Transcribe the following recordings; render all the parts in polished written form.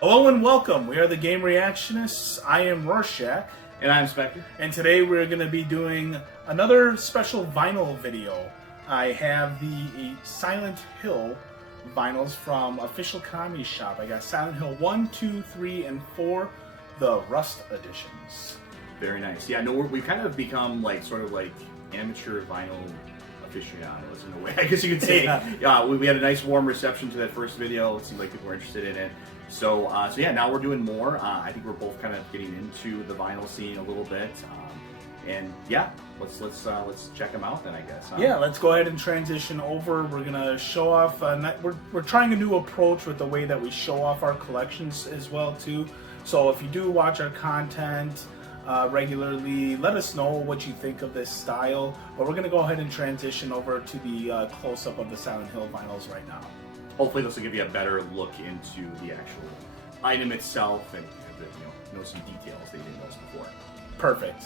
Hello and welcome. We are the Game Reactionists. I am Rorschach. And I'm Spectre. And today we're going to be doing another special vinyl video. I have the Silent Hill vinyls from Official Konami Shop. I got Silent Hill 1, 2, 3, and 4, the Rust editions. Very nice. Yeah, no, we've kind of become sort of amateur vinyl aficionados in a way, I guess you could say. Yeah, we had a nice warm reception to that first video. It seemed like people were interested in it. So yeah, now we're doing more. I think we're both kind of getting into the vinyl scene a little bit. And yeah, let's check them out then, I guess. Yeah, let's go ahead and transition over. We're gonna show off. We're trying a new approach with the way that we show off our collections as well too. So if you do watch our content regularly, let us know what you think of this style. But we're gonna go ahead and transition over to the close-up of the Silent Hill vinyls right now. Hopefully this will give you a better look into the actual item itself and know some details that you didn't notice before. Perfect.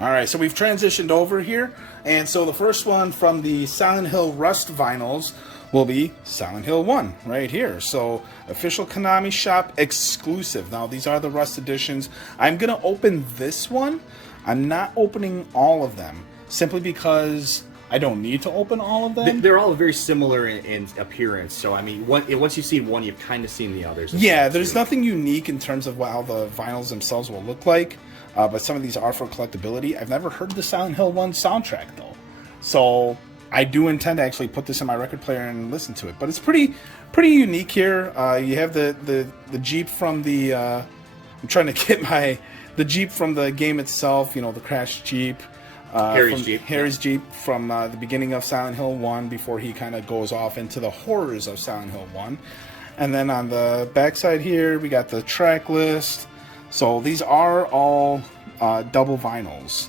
All right, so we've transitioned over here, and so the first one from the Silent Hill Rust vinyls will be Silent Hill 1 right here. So Official Konami Shop exclusive. Now these are the Rust editions. I'm gonna open this one. I'm not opening all of them simply because I don't need to open all of them. They're all very similar in appearance, so I mean, once you've seen one, you've kind of seen the others. Yeah, there's nothing unique in terms of how the vinyls themselves will look like, but some of these are for collectability. I've never heard the Silent Hill 1 soundtrack, though, so I do intend to actually put this in my record player and listen to it. But it's pretty unique here. You have the Jeep from the... I'm trying to get the Jeep from the game itself, you know, the crashed Jeep. Harry's Jeep from the beginning of Silent Hill 1 before he kind of goes off into the horrors of Silent Hill 1. And then on the backside here, we got the track list. So these are all double vinyls.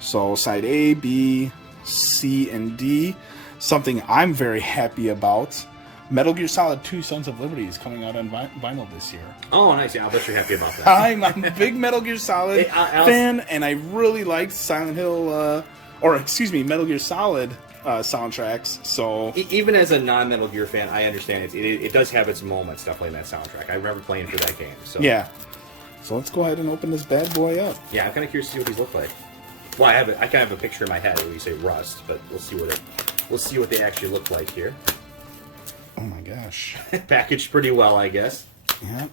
So side A, B, C, and D. Something I'm very happy about. Metal Gear Solid 2 Sons of Liberty is coming out on vinyl this year. Oh, nice. Yeah, I'll bet you're happy about that. I'm a big Metal Gear Solid fan, and I really liked Silent Hill, Metal Gear Solid soundtracks. So even as a non-Metal Gear fan, I understand it does have its moments, definitely, in that soundtrack. I remember playing through that game. So yeah. So let's go ahead and open this bad boy up. Yeah, I'm kind of curious to see what these look like. Well, I kind of have a picture in my head where you say Rust, but we'll see what they actually look like here. Oh my gosh. Packaged pretty well, I guess. Yeah.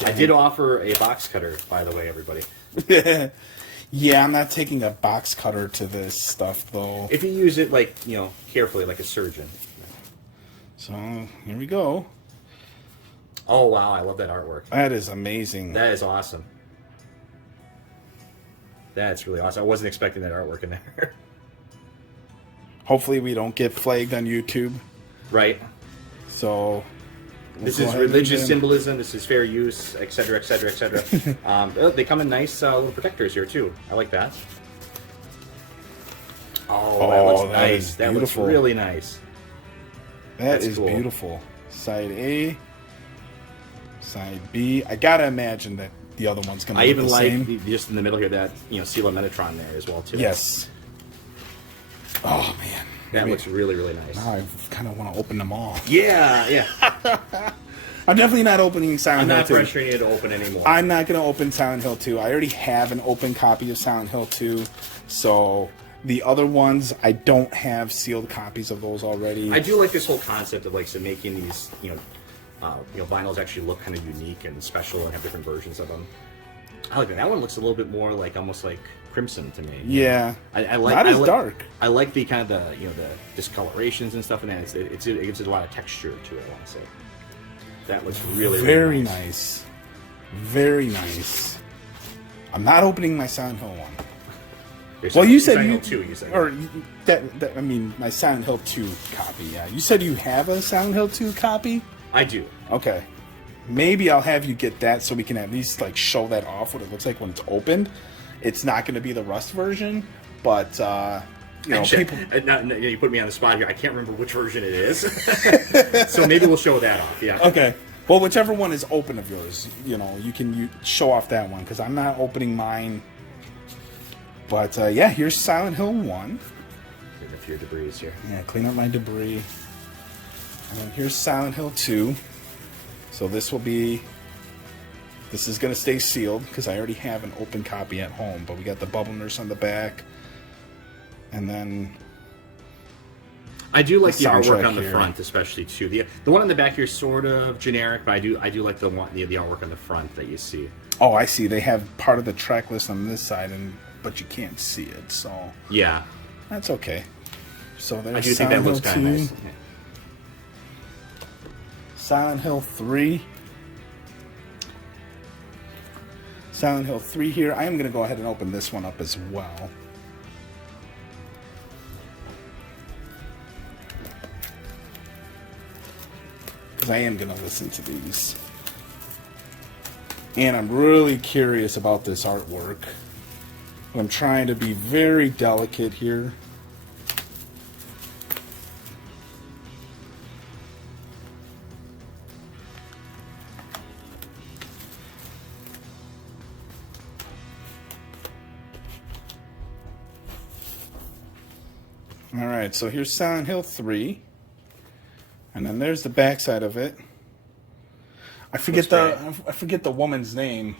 I did offer a box cutter, by the way, everybody. Yeah, I'm not taking a box cutter to this stuff, though. If you use it, carefully, like a surgeon. So, here we go. Oh, wow, I love that artwork. That is amazing. That is awesome. That's really awesome. I wasn't expecting that artwork in there. Hopefully we don't get flagged on YouTube. Right. So this is religious symbolism. This is fair use, etc., etc., etc. They come in nice little protectors here too. I like that. Oh, that looks nice. That looks really nice. That's cool. Beautiful. Side A, side B. I gotta imagine that the other one's gonna. I even like just in the middle here that seal of Metatron there as well too. Yes. Oh man, that looks really nice. Now I kind of want to open them all. Yeah. I'm definitely not opening Silent Hill 2. I'm not pressuring you to open anymore. I'm not going to open Silent Hill 2. I already have an open copy of Silent Hill 2, so the other ones I don't have sealed copies of those already. I do like this whole concept of making these vinyls actually look kind of unique and special and have different versions of them. I like that. That one looks a little bit more almost like Crimson to me. Yeah, I like not as dark. I like the kind of the discolorations and stuff, and that it gives it a lot of texture to it. I want to say that looks really nice. Very nice. I'm not opening my Silent Hill 1. Well, you said Silent Hill 2. You said, or I mean my Silent Hill 2 copy. Yeah, you said you have a Silent Hill 2 copy. I do. Okay. Maybe I'll have you get that so we can at least show that off what it looks like when it's opened. It's not going to be the Rust version, but people. You put me on the spot here. I can't remember which version it is, so maybe we'll show that off. Yeah. Okay. Well, whichever one is open of yours, you can show off that one because I'm not opening mine. But yeah, here's Silent Hill 1. Clean up your debris here. Yeah, clean up my debris. And then here's Silent Hill 2. So this will be... This is going to stay sealed because I already have an open copy at home. But we got the bubble nurse on the back. And then... I do like the artwork soundtrack on the here. front, especially too. The one on the back here is sort of generic, but I do like the artwork on the front that you see. Oh, I see. They have part of the track list on this side, but you can't see it. So Yeah, that's okay. So there's I do think that looks kind of nice. Silent Hill 3. Silent Hill 3 here. I am going to go ahead and open this one up as well. Because I am going to listen to these. And I'm really curious about this artwork. I'm trying to be very delicate here. Alright, so here's Silent Hill 3. And then there's the backside of it. I forget the woman's name.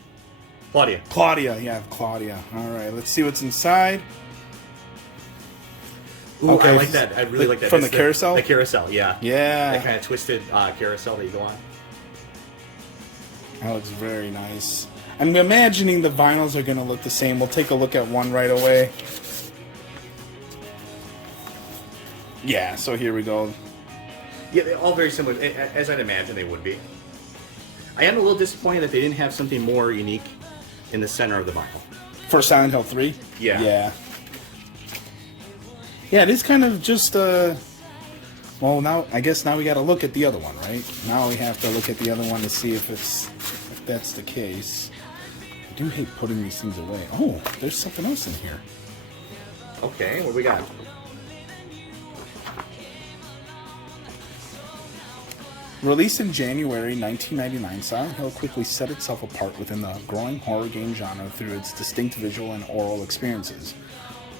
Claudia. Claudia, yeah, Claudia. Alright, let's see what's inside. Ooh, okay. I like that. I really like that. From the carousel? The carousel, yeah. Yeah. That kind of twisted carousel that you go on. That looks very nice. I'm imagining the vinyls are going to look the same. We'll take a look at one right away. Yeah, so here we go. Yeah, they're all very similar, as I'd imagine they would be. I am a little disappointed that they didn't have something more unique in the center of the vinyl. For Silent Hill 3? Yeah. Yeah. Yeah, it is kind of just, well, now, I guess now we got to look at the other one, right? Now we have to look at the other one to see if that's the case. I do hate putting these things away. Oh, there's something else in here. Okay, what we got? Released in January 1999, Silent Hill quickly set itself apart within the growing horror game genre through its distinct visual and aural experiences.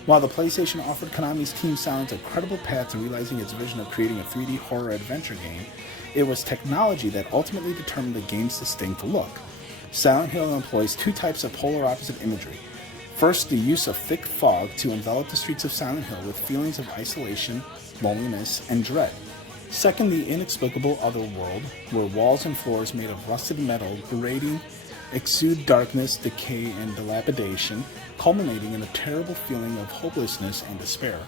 While the PlayStation offered Konami's Team Silent a credible path to realizing its vision of creating a 3D horror adventure game, it was technology that ultimately determined the game's distinct look. Silent Hill employs two types of polar opposite imagery. First, the use of thick fog to envelop the streets of Silent Hill with feelings of isolation, loneliness, and dread. Second, the inexplicable otherworld, where walls and floors made of rusted metal grating exude darkness, decay, and dilapidation, culminating in a terrible feeling of hopelessness and despair.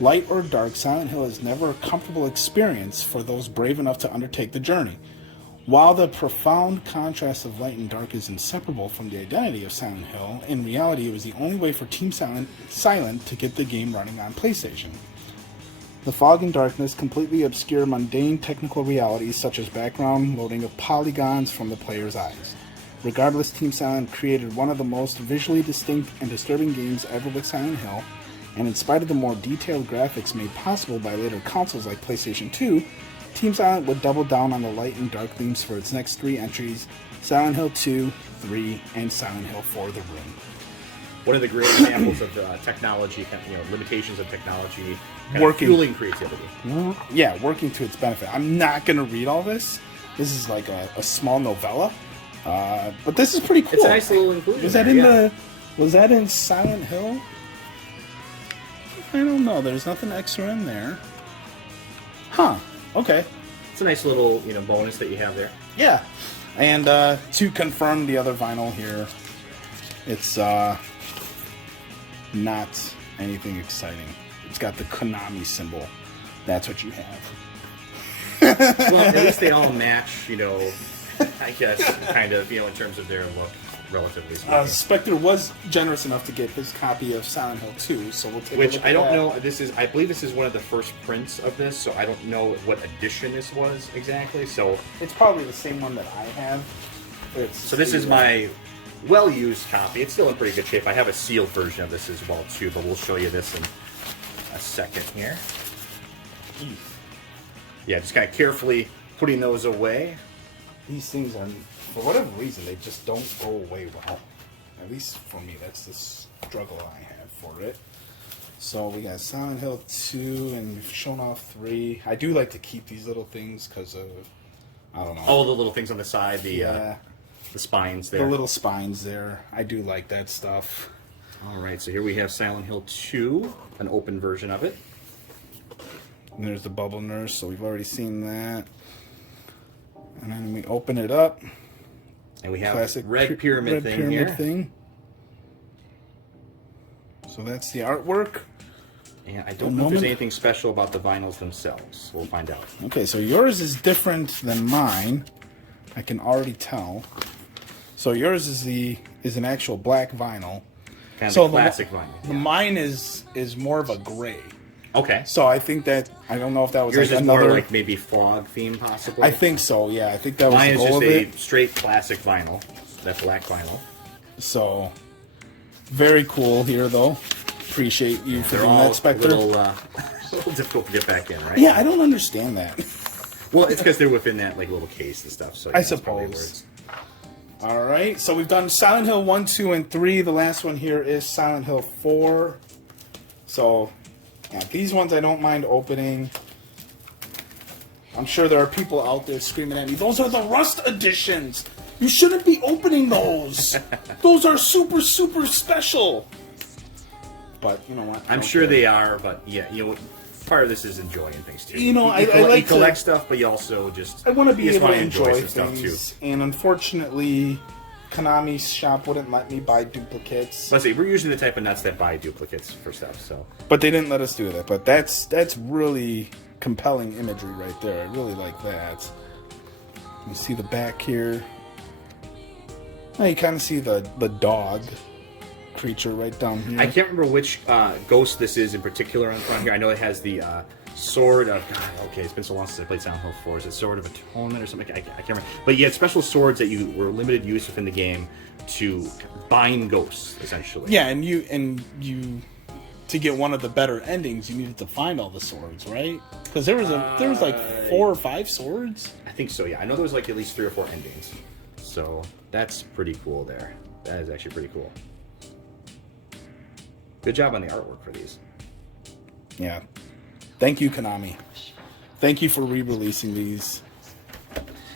Light or dark, Silent Hill is never a comfortable experience for those brave enough to undertake the journey. While the profound contrast of light and dark is inseparable from the identity of Silent Hill, in reality it was the only way for Team Silent to get the game running on PlayStation. The fog and darkness completely obscure mundane technical realities such as background loading of polygons from the player's eyes. Regardless, Team Silent created one of the most visually distinct and disturbing games ever with Silent Hill, and in spite of the more detailed graphics made possible by later consoles like PlayStation 2, Team Silent would double down on the light and dark themes for its next three entries, Silent Hill 2, 3, and Silent Hill 4: The Room. One of the great examples of technology, limitations of technology, fueling creativity. Yeah, working to its benefit. I'm not going to read all this. This is like a small novella, but this is pretty cool. It's a nice little inclusion. Was that in Silent Hill? I don't know. There's nothing extra in there. Huh. Okay. It's a nice little bonus that you have there. Yeah. And to confirm the other vinyl here, it's not anything exciting. It's got the Konami symbol. That's what you have. Well, at least they all match, I guess, kind of, in terms of their look, relatively speaking. Spectre was generous enough to get his copy of Silent Hill 2, so we'll take a look at I don't that. know, I believe this is one of the first prints of this, so I don't know what edition this was exactly, so... It's probably the same one that I have. So this is my well-used copy. It's still in pretty good shape. I have a sealed version of this as well, too, but we'll show you this in a second here. Yeah, just kind of carefully putting those away. These things are, for whatever reason, they just don't go away well. At least for me, that's the struggle I have for it. So we got Silent Hill 2 and we've shown off 3. I do like to keep these little things because of I don't know. Oh, the little things on the side, Yeah. The spines there. The little spines there. I do like that stuff. All right, so here we have Silent Hill 2, an open version of it. And there's the bubble nurse, so we've already seen that. And then we open it up. And we have Classic red pyramid thing. So that's the artwork. And I don't know if there's anything special about the vinyls themselves. We'll find out. Okay, so yours is different than mine. I can already tell. So yours is an actual black vinyl. Kind of classic vinyl. Yeah. Mine is more of a gray. Okay. So I think that, I don't know if that was yours like is another... more like maybe fog theme, possibly? I think so, yeah. I think that was mine the goal of it. is just a straight classic vinyl. That black vinyl. So, very cool here, though. Appreciate you for doing that, Spectre. They're all a little difficult to get back in, right? Yeah, I don't understand that. Well, it's because they're within that like little case and stuff. So I suppose. All right, so we've done Silent Hill 1, 2, and 3. The last one here is Silent Hill 4. So, yeah, these ones I don't mind opening. I'm sure there are people out there screaming at me, those are the Rust editions! You shouldn't be opening those! Those are super, super special! But, you know what? I'm sure they are, but yeah, you know what? Part of this is enjoying things too. You know, I like to collect stuff, but you also just I want to be able to enjoy some things, stuff too. And unfortunately, Konami's shop wouldn't let me buy duplicates. Let's see, we're usually the type of nuts that buy duplicates for stuff, so. But they didn't let us do that. But that's really compelling imagery right there. I really like that. You see the back here. Now you kind of see the dog creature right down here. I can't remember which ghost this is in particular on front here. I know it has the sword of God. Okay, it's been so long since I played Silent Hill 4. Is it Sword of Atonement or something? I can't remember. But you had special swords that you were limited use within the game to bind ghosts, essentially. Yeah, and you to get one of the better endings, you needed to find all the swords, right? Because there was like 4 or 5 swords. I think so. Yeah, I know there was like at least 3 or 4 endings. So that's pretty cool. There, that is actually pretty cool. Good job on the artwork for these. Yeah. Thank you, Konami. Thank you for re-releasing these.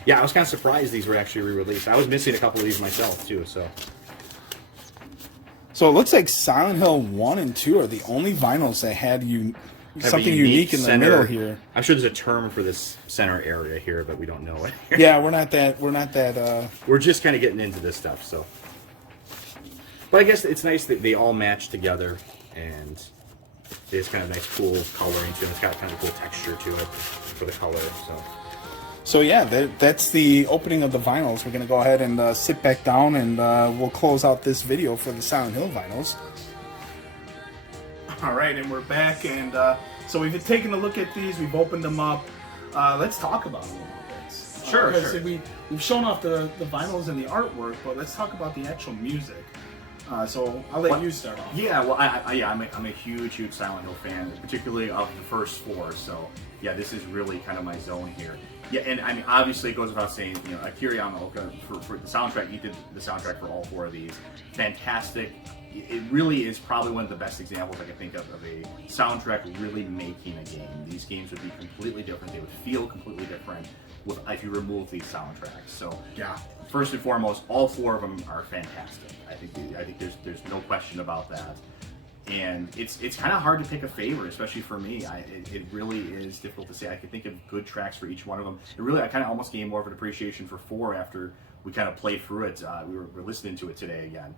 Yeah, I was kind of surprised these were actually re-released. I was missing a couple of these myself, too, so. So it looks like Silent Hill 1 and 2 are the only vinyls that had something unique in the middle here. I'm sure there's a term for this center area here, but we don't know it. Yeah, we're not that We're just kind of getting into this stuff, so. But I guess it's nice that they all match together, and it's kind of nice, cool coloring to it. It's got kind of a cool texture to it for the color. So yeah, that's the opening of the vinyls. We're gonna go ahead and sit back down, and we'll close out this video for the Silent Hill vinyls. All right, and we're back, and so we've taken a look at these. We've opened them up. Let's talk about them a little bit. Sure. We've shown off the vinyls and the artwork, but let's talk about the actual music. So I'll let you start off. Yeah, well, I'm a huge Silent Hill fan, particularly of the first 4. So yeah, this is really kind of my zone here. Yeah, and I mean, obviously it goes without saying, you know, Akira Yamaoka for the soundtrack. He did the soundtrack for all 4 of these. Fantastic. It really is probably one of the best examples I can think of a soundtrack really making a game. These games would be completely different. They would feel completely different if you remove these soundtracks. So yeah, first and foremost, all 4 of them are fantastic. I think there's no question about that. And it's kind of hard to pick a favorite, especially for me. It really is difficult to say. I can think of good tracks for each one of them. I kind of almost gained more of an appreciation for 4 after we kind of played through it. We were listening to it today again.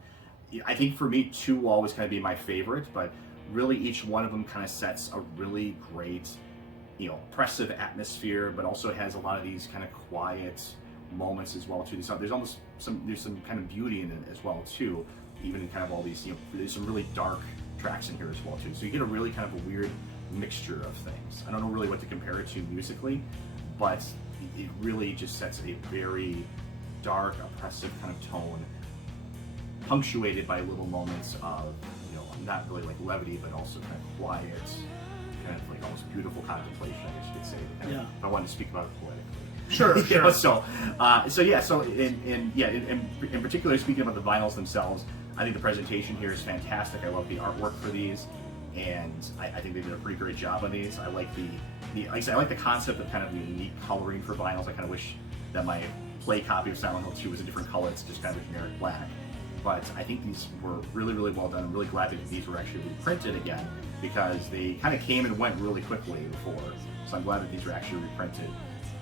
I think for me, 2 will always kind of be my favorite, but really each one of them kind of sets a really great, you know, oppressive atmosphere, but also has a lot of these kind of quiet moments as well too. There's almost there's some kind of beauty in it as well too, even in kind of all these, you know, there's some really dark tracks in here as well too. So you get a really kind of a weird mixture of things. I don't know really what to compare it to musically, but it really just sets a very dark, oppressive kind of tone, punctuated by little moments of, you know, not really like levity, but also kind of quiet, kind of like almost beautiful contemplation, I guess you could say. Kind of, if I wanted to speak about it politically. Sure, You know, sure. In particular, speaking about the vinyls themselves, I think the presentation here is fantastic. I love the artwork for these, and I think they did a pretty great job on these. I like like I said, I like the concept of kind of the unique coloring for vinyls. I kind of wish that my play copy of Silent Hill 2 was a different color. It's just kind of a generic black. But I think these were really, really well done. I'm really glad that these were actually reprinted again, because they kind of came and went really quickly before. So I'm glad that these were actually reprinted.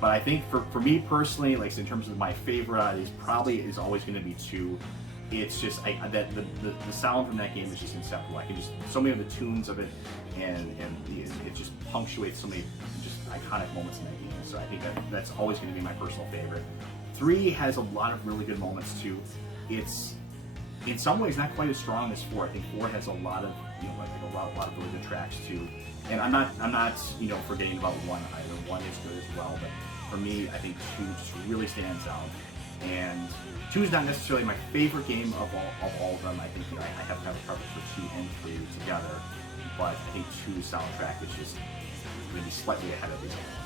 But I think for me personally, like in terms of my favorite, is always going to be 2. It's just the sound from that game is just inseparable. I can just so many of the tunes of it, and it just punctuates so many just iconic moments in that game. So I think that's always going to be my personal favorite. 3 has a lot of really good moments too. It's in some ways not quite as strong as 4. I think 4 has a lot of a lot of really good tracks too. And I'm not forgetting about 1 either. 1 is good as well, but for me, I think 2 just really stands out. And 2 is not necessarily my favorite game of all of them. I think I have to have a preference for 2 and 3 together, but I think 2's soundtrack is just going to be slightly ahead of these other ones.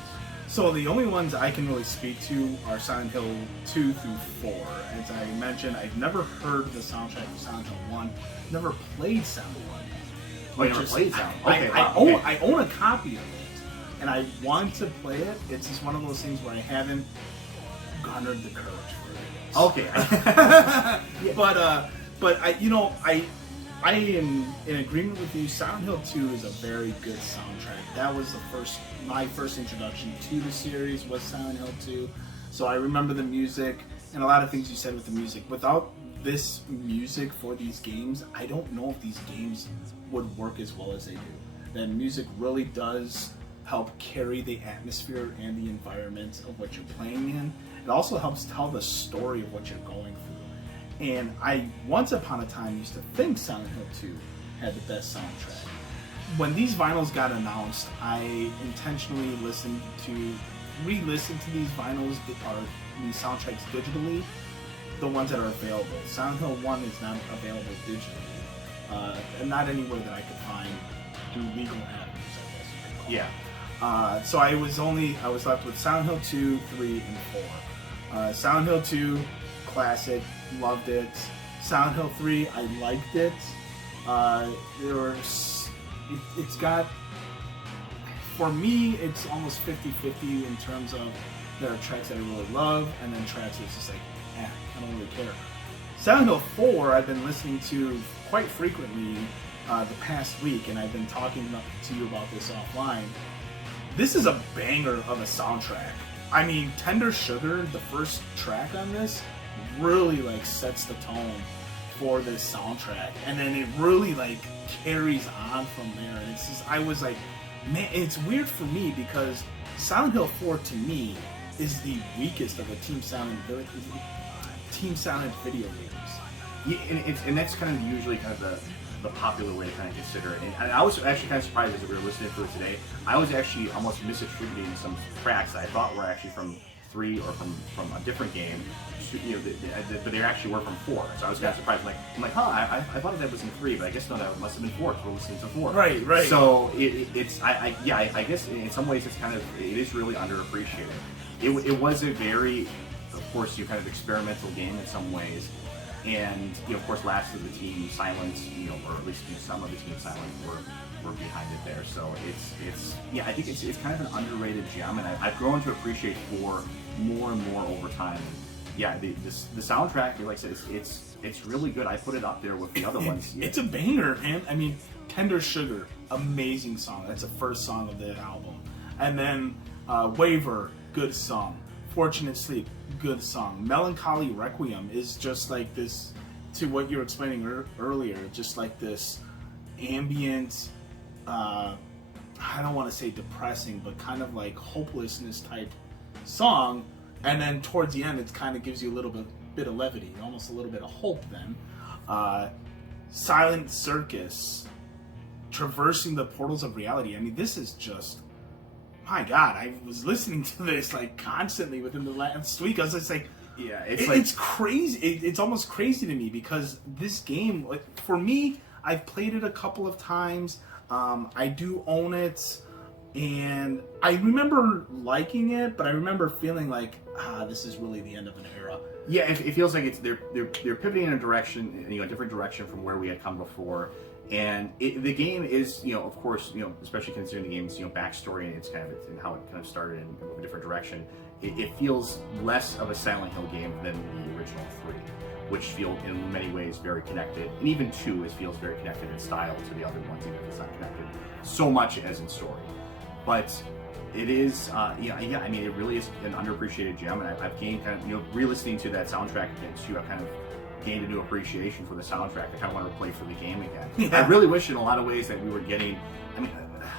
So the only ones I can really speak to are Silent Hill 2 through 4. As I mentioned, I've never heard the soundtrack of Silent Hill 1. Never played Silent Hill 1. Oh, you never played Silent Hill? Okay, I own a copy of it, and I want to play it. It's just one of those things where I haven't garnered the courage for it. Okay. Yeah. But I am in agreement with you. Silent Hill 2 is a very good soundtrack. That was my first introduction to the series was Silent Hill 2. So I remember the music and a lot of things you said with the music. Without this music for these games, I don't know if these games would work as well as they do. That music really does help carry the atmosphere and the environment of what you're playing in. It also helps tell the story of what you're going through. And I, once upon a time, used to think Silent Hill 2 had the best soundtrack. When these vinyls got announced, I intentionally re-listened to these vinyls, these soundtracks digitally, the ones that are available. Silent Hill 1 is not available digitally, and not anywhere that I could find through legal avenues, I guess you could call it. Yeah. So I was left with Silent Hill 2, 3, and 4. Silent Hill 2, classic, loved it. Silent Hill 3, I liked it. It's got, for me, it's almost 50-50 in terms of there are tracks that I really love, and then tracks that's just like, I don't really care. Silent Hill 4, I've been listening to quite frequently the past week, and I've been talking to you about this offline. This is a banger of a soundtrack. I mean, Tender Sugar, the first track on this, really sets the tone for this soundtrack, and then it really carries on from there. And it's just, I was like, man, it's weird for me because Silent Hill 4 to me is the weakest of the Team Silent video games. Yeah, and that's kind of usually kind of the popular way to kind of consider it. And I was actually kind of surprised as we were listening to it today. I was actually almost misattributing some tracks that I thought were actually from 3 or from a different game, but they actually were from 4. So I was kind of surprised. I'm like, I thought that was in 3, but I guess no, that must have been 4 because we're listening to 4. Right. So I guess in some ways it is really underappreciated. It was a very, of course, kind of experimental game in some ways. And of course, last of the Team Silent, or at least some of the Team Silent were behind it there. So I think it's kind of an underrated gem, and I've grown to appreciate 4 more and more over time. And yeah, the soundtrack, like I said, it's really good. I put it up there with the other ones. Yeah. It's a banger, man. I mean, Tender Sugar, amazing song. That's the first song of the album. And then Waver, good song. Fortunate Sleep, good song. Melancholy Requiem is just like this, to what you were explaining earlier, just like this ambient, I don't want to say depressing, but kind of like hopelessness type song. And then towards the end, it kind of gives you a little bit of levity, almost a little bit of hope then. Silent Circus, Traversing the Portals of Reality. I mean, this is just, my God, I was listening to this constantly within the last week. I was just like, yeah, it's crazy. It's almost crazy to me because this game, for me, I've played it a couple of times. I do own it, and I remember liking it, but I remember feeling like, this is really the end of an era. Yeah, it feels like they're pivoting in a direction, a different direction from where we had come before. And the game is, of course, especially considering the game's, backstory and its kind of and how it kind of started in a different direction. It feels less of a Silent Hill game than the original 3, which feel in many ways very connected, and even 2 feels very connected in style to the other ones, even if it's not connected so much as in story. But it is, I mean, it really is an underappreciated gem, and I've gained kind of, re-listening to that soundtrack again too, I've kind of gained a new appreciation for the soundtrack. I kind of want to play for the game again. Yeah. I really wish in a lot of ways that we were getting, I mean,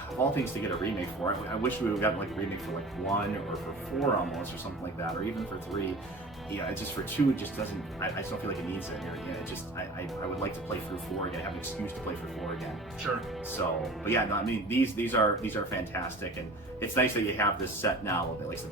of all things to get a remake for it, I wish we would have gotten like a remake for like 1 or for 4 almost, or something like that, or even for 3. It's just for 2, it just doesn't, I just don't feel like it needs it. It just, I would like to play through 4 again, have an excuse to play through 4 again. Sure. So, but yeah, no, I mean, these are fantastic, and it's nice that you have this set now. Like I said,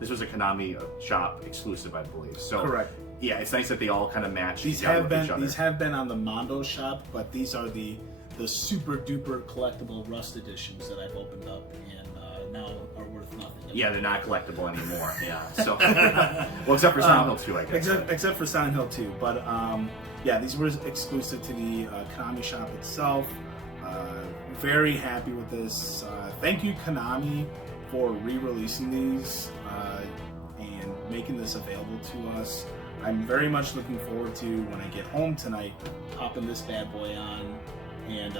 this was a Konami shop exclusive, I believe. So, correct. Yeah, it's nice that they all kind of match. These have been on the Mondo shop, but these are the super duper collectible Rust editions that I've opened up and now are worth nothing. Yeah, they're not collectible anymore. Yeah, so well, except for Silent Hill 2, I guess. Except for Silent Hill 2, but yeah, these were exclusive to the Konami shop itself. Very happy with this. Thank you, Konami, for re-releasing these and making this available to us. I'm very much looking forward to, when I get home tonight, popping this bad boy on and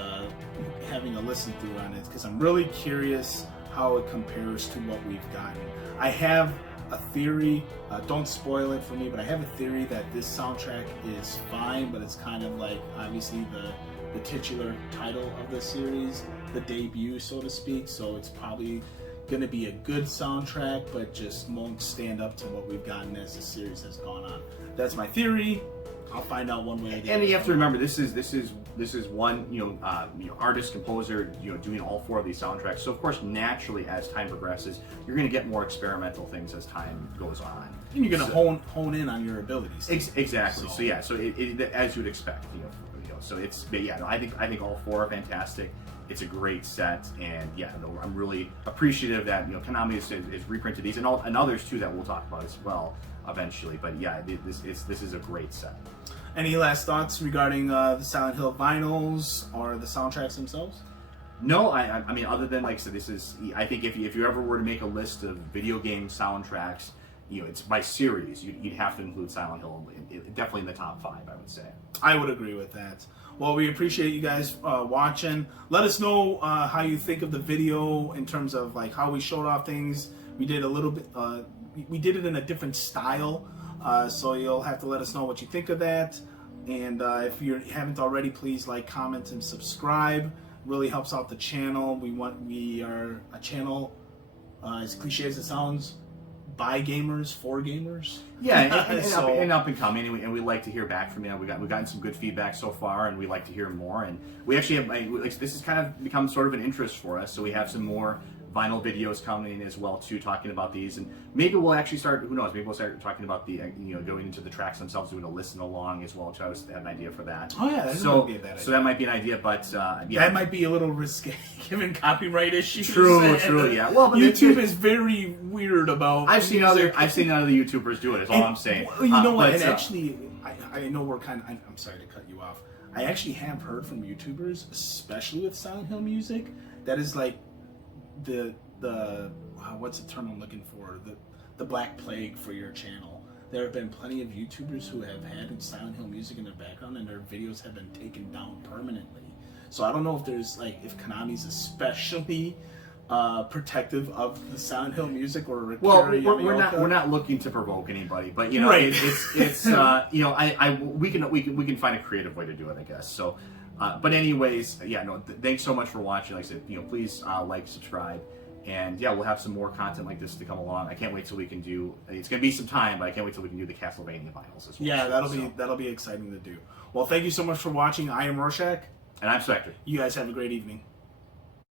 having a listen through on it, because I'm really curious how it compares to what we've gotten. I have a theory, don't spoil it for me, but I have a theory that this soundtrack is fine, but it's kind of like, obviously, the titular title of the series, the debut, so to speak, so it's probably going to be a good soundtrack, but just won't stand up to what we've gotten as the series has gone on. That's my theory. I'll find out one way or the other. And you have to remember, this is one artist, composer, doing all 4 of these soundtracks. So of course, naturally, as time progresses, you're going to get more experimental things as time goes on. And you're going to hone in on your abilities. Exactly. So yeah, so it as you'd expect, So it's, but yeah, no, I think all 4 are fantastic. It's a great set, and yeah, no, I'm really appreciative that Konami is reprinted these and others too that we'll talk about as well eventually. But yeah, this is a great set. Any last thoughts regarding the Silent Hill vinyls or the soundtracks themselves? No, I mean, other than, like I said, I think if you ever were to make a list of video game soundtracks, it's by series, you'd have to include Silent Hill, definitely in the top 5, I would say. I would agree with that. Well, we appreciate you guys watching. Let us know how you think of the video in terms of like how we showed off things. We did a little bit, we did it in a different style, so you'll have to let us know what you think of that. And if you haven't already, please like, comment, and subscribe. Really helps out the channel. We are a channel, as cliche as it sounds, by gamers, for gamers. Yeah, and up and coming, and we like to hear back from you. We've gotten some good feedback so far, and we like to hear more. And we actually have, this has kind of become sort of an interest for us. So we have some more vinyl videos coming as well too, talking about these, and maybe we'll actually start. Who knows? Maybe we'll start talking about the going into the tracks themselves, doing a listen along as well. So I was had an idea for that. Oh yeah, so that might be an idea, but yeah, that might be a little risque given copyright issues. True, yeah. Well, but YouTube is very weird about. I've seen other YouTubers do it. Is all I'm saying. Well, you know what? And actually, I know we're kind of. I'm sorry to cut you off. I actually have heard from YouTubers, especially with Silent Hill music, that is like the what's the term I'm looking for? The Black Plague for your channel. There have been plenty of YouTubers who have had Silent Hill music in their background, and their videos have been taken down permanently. So I don't know if there's if Konami's especially protective of the Silent Hill music, or we're not looking to provoke anybody, but right. it's we can find a creative way to do it, I guess. So. But anyways, yeah, no, thanks so much for watching. Like I said, please like, subscribe, and yeah, we'll have some more content like this to come along. I can't wait till we can do. It's gonna be some time, but I can't wait till we can do the Castlevania vinyls as well. Yeah, that'll be exciting to do. Well, thank you so much for watching. I am Rorschach, and I'm Spectre. You guys have a great evening.